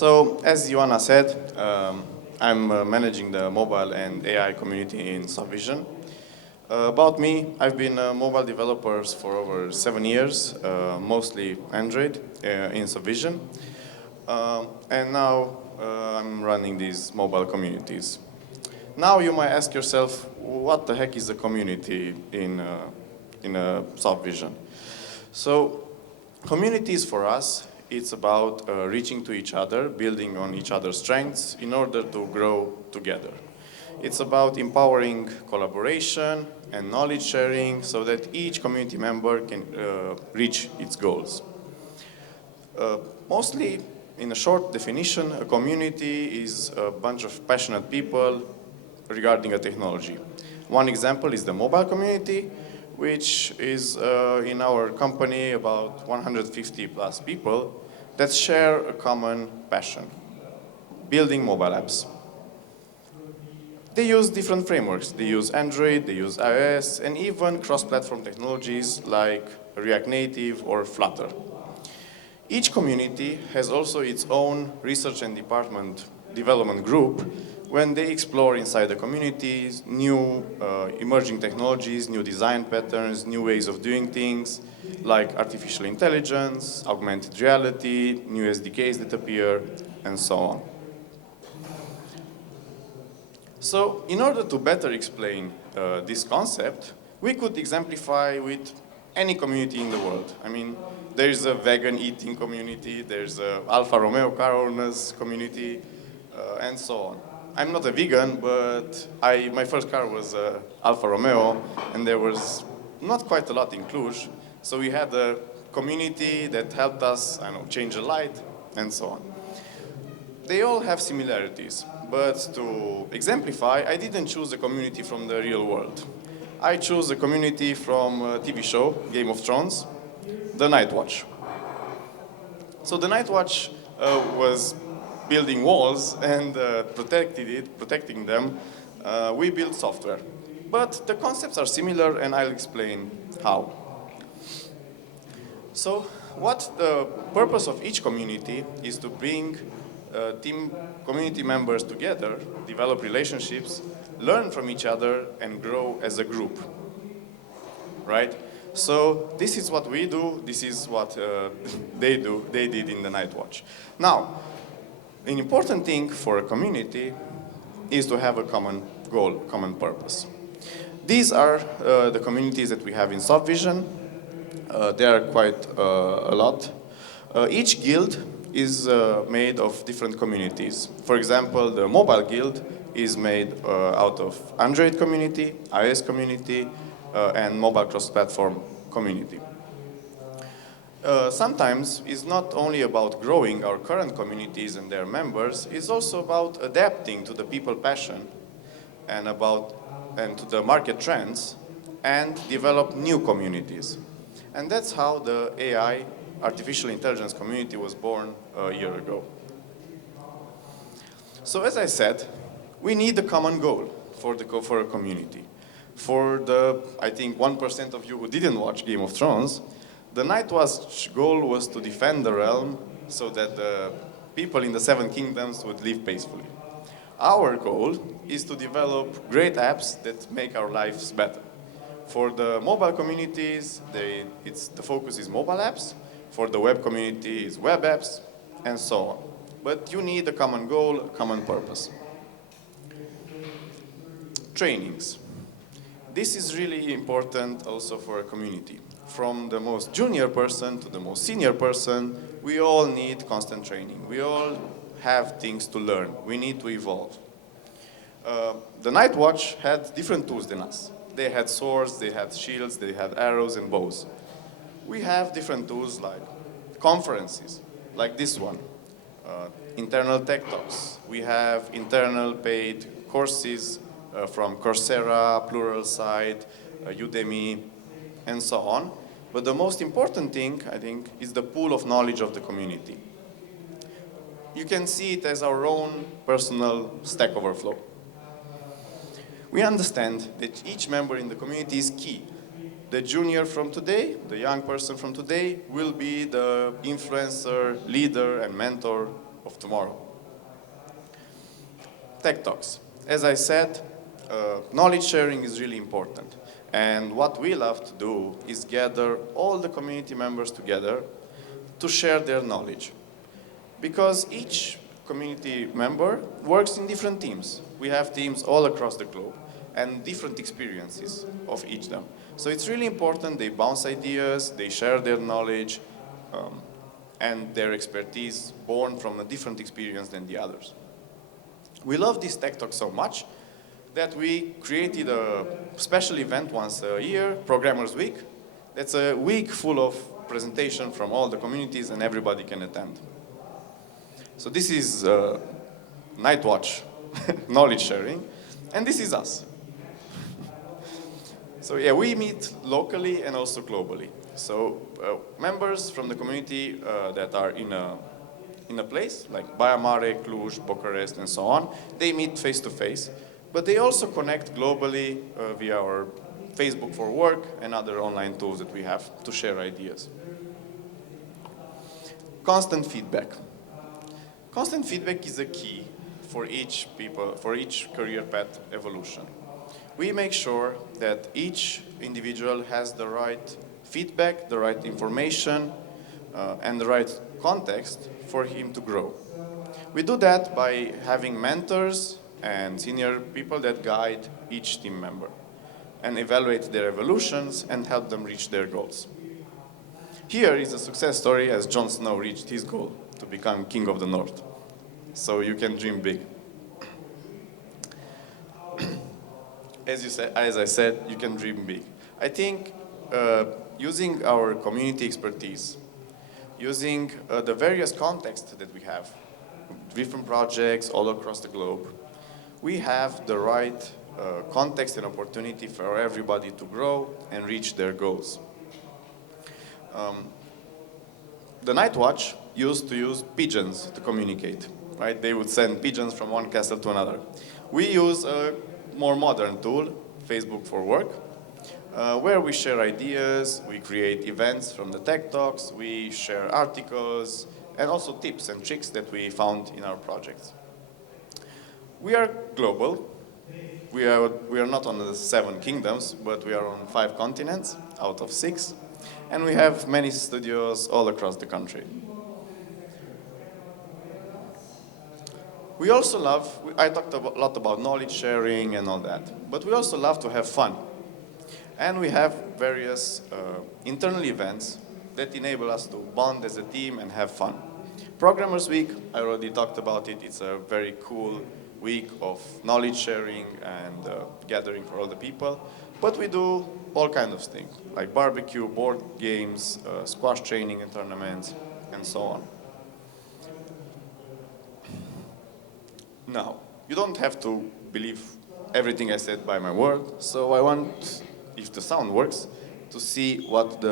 So, as Ioana said, I'm managing the mobile and AI community in Subvision. About me, I've been a mobile developer for over 7 years, mostly Android in Subvision. And now I'm running these mobile communities. Now you might ask yourself, what the heck is a community in a Subvision? So, communities for us, it's about reaching to each other, building on each other's strengths in order to grow together. It's about empowering collaboration and knowledge sharing so that each community member can reach its goals. Mostly, in a short definition, a community is a bunch of passionate people regarding a technology. One example is the mobile community, which is in our company about 150 plus people that share a common passion, building mobile apps. They use different frameworks. They use Android, they use iOS, and even cross-platform technologies like React Native or Flutter. Each community has also its own research and development group when they explore inside the communities new emerging technologies, new design patterns, new ways of doing things, like artificial intelligence, augmented reality, new SDKs that appear, and so on. So, in order to better explain this concept, we could exemplify with any community in the world. I mean, there's a vegan eating community, there's a Alfa Romeo car owners community, and so on. I'm not a vegan, but my first car was Alfa Romeo, and there was not quite a lot in Cluj. So we had a community that helped us, change a light, and so on. They all have similarities, but to exemplify, I didn't choose a community from the real world. I chose a community from a TV show, Game of Thrones, the Night Watch. So the Night Watch was building walls and protecting them. We built software. But the concepts are similar, and I'll explain how. So, what the purpose of each community is to bring community members together, develop relationships, learn from each other, and grow as a group. Right? So this is what we do, this is what they did in the Night Watch. Now, an important thing for a community is to have a common goal, common purpose. These are the communities that we have in Subvision. There are quite a lot. Each guild is made of different communities. For example, the mobile guild is made out of Android community, iOS community, and mobile cross-platform community. Sometimes it's not only about growing our current communities and their members, it's also about adapting to the people passion and to the market trends and develop new communities. And that's how the AI, artificial intelligence community was born a year ago. So as I said, we need a common goal for a community. For the, I think, 1% of you who didn't watch Game of Thrones, the Night Watch goal was to defend the realm so that the people in the Seven Kingdoms would live peacefully. Our goal is to develop great apps that make our lives better. For the mobile communities, the focus is mobile apps. For the web community, it's web apps, and so on. But you need a common goal, a common purpose. Trainings. This is really important also for a community. From the most junior person to the most senior person, we all need constant training. We all have things to learn. We need to evolve. The Night Watch had different tools than us. They had swords, they had shields, they had arrows and bows. We have different tools like conferences, like this one, internal tech talks. We have internal paid courses from Coursera, Pluralsight, Udemy, and so on. But the most important thing, I think, is the pool of knowledge of the community. You can see it as our own personal Stack Overflow. We understand that each member in the community is key. The junior from today, the young person from today, will be the influencer, leader, and mentor of tomorrow. Tech Talks. As I said, knowledge sharing is really important. And what we love to do is gather all the community members together to share their knowledge. Because each community member works in different teams. We have teams all across the globe and different experiences of each of them. So it's really important they bounce ideas, they share their knowledge and their expertise born from a different experience than the others. We love this Tech Talk so much that we created a special event once a year, Programmers Week. That's a week full of presentation from all the communities and everybody can attend. So this is Night Watch, knowledge sharing, and this is us. So yeah, we meet locally and also globally. So members from the community that are in a place, like Baia Mare, Cluj, Bucharest, and so on, they meet face-to-face, but they also connect globally via our Facebook for Work and other online tools that we have to share ideas. Constant feedback. Constant feedback is a key for each career path evolution. We make sure that each individual has the right feedback, the right information, and the right context for him to grow. We do that by having mentors and senior people that guide each team member and evaluate their evolutions and help them reach their goals. Here is a success story as Jon Snow reached his goal to become King of the North. So you can dream big. As I said, you can dream big. I think using our community expertise, using the various contexts that we have, different projects all across the globe, we have the right context and opportunity for everybody to grow and reach their goals. The Night Watch used to use pigeons to communicate, right? They would send pigeons from one castle to another. We use a more modern tool, Facebook for Work, where we share ideas, we create events from the Tech Talks, we share articles, and also tips and tricks that we found in our projects. We are global. We are not on the 7 kingdoms, but we are on 5 continents out of 6. And we have many studios all across the country. We also love, I talked a lot about knowledge sharing and all that, but we also love to have fun. And we have various internal events that enable us to bond as a team and have fun. Programmers Week, I already talked about it. It's a very cool week of knowledge sharing and gathering for all the people. But we do all kinds of things, like barbecue, board games, squash training and tournaments, and so on. Now, you don't have to believe everything I said by my word, so I want, if the sound works, to see what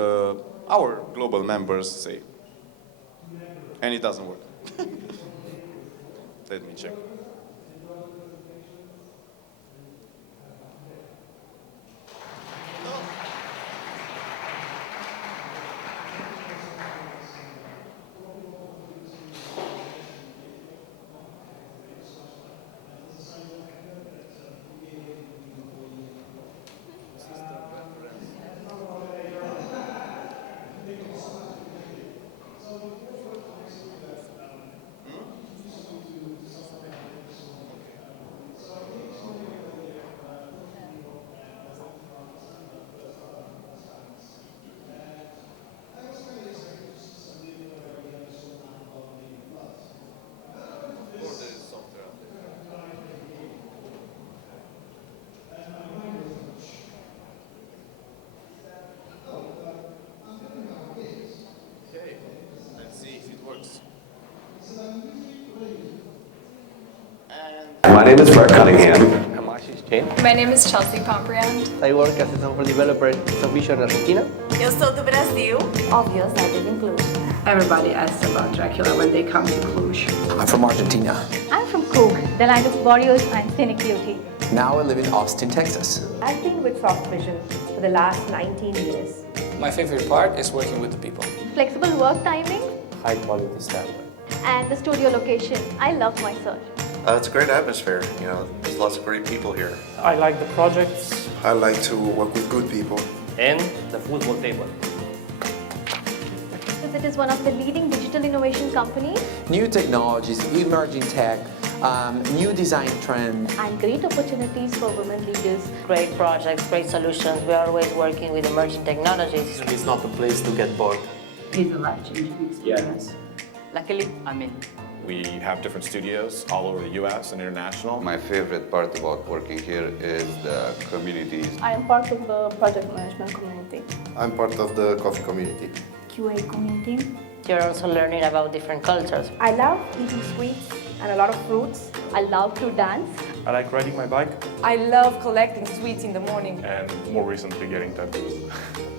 our global members say. And it doesn't work. Let me check. My name is Brett Cunningham. My name is Chelsea Comprehend. I work as a software developer in Subvision, Argentina. Eu sou do Brasil. Obvious, I live in Cluj. Everybody asks about Dracula when they come to Cluj. I'm from Argentina. I'm from Cook, the land of warriors and scenic beauty. Now I live in Austin, Texas. I've been with Softvision for the last 19 years. My favorite part is working with the people. Flexible work timing. High quality standard. And the studio location, I love Mysore. It's a great atmosphere, there's lots of great people here. I like the projects I like to work with good people. and the football table. Since it is one of the leading digital innovation companies New technologies, emerging tech, new design trends. and great opportunities for women leaders. Great projects, great solutions. We're always working with emerging technologies. It's not a place to get bored. It's a life-changing experience. Luckily, I'm in. We have different studios all over the US and international. My favorite part about working here is the communities. I am part of the project management community. I'm part of the coffee community. QA community. You're also learning about different cultures. I love eating sweets and a lot of fruits. I love to dance. I like riding my bike. I love collecting sweets in the morning. And more recently getting tattoos.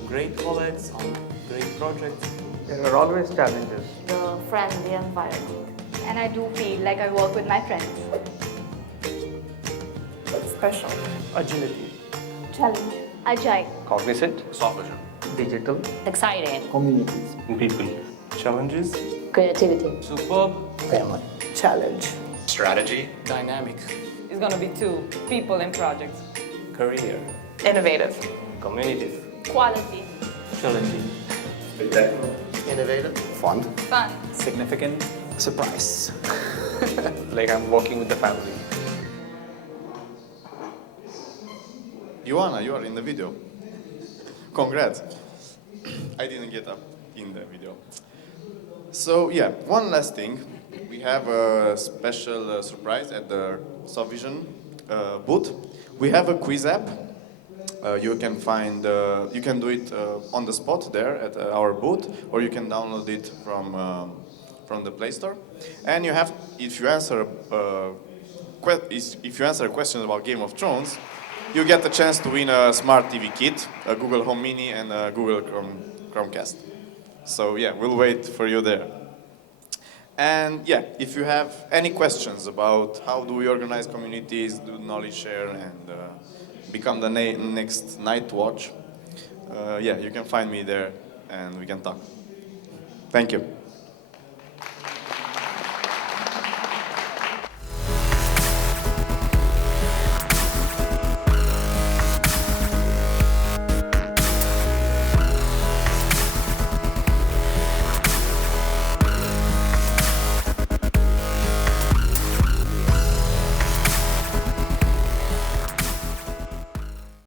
Great colleagues on great projects. There are always challenges. The friendly environment. And I do feel like I work with my friends. It's special. Agility. Challenge. Agile. Cognizant. Soft vision. Digital. Exciting. Communities. People. Challenges. Creativity. Superb. Family. Challenge. Strategy. Dynamic. It's gonna be two people and projects. Career. Innovative. Communities. Quality. Challenging. Innovative. Fun. Fun. Significant. Surprise. Like I'm working with the family. Ioana, you are in the video. Congrats. I didn't get up in the video. So yeah, one last thing. We have a special surprise at the Softvision booth. We have a quiz app. You can do it on the spot there at our booth, or you can download it from the Play Store. And if you answer a question about Game of Thrones, you get the chance to win a smart TV kit, a Google Home Mini, and a Google Chromecast. So yeah, we'll wait for you there. And yeah, if you have any questions about how do we organize communities, do knowledge share, and become the next Night Watch, yeah, you can find me there and we can talk. Thank you.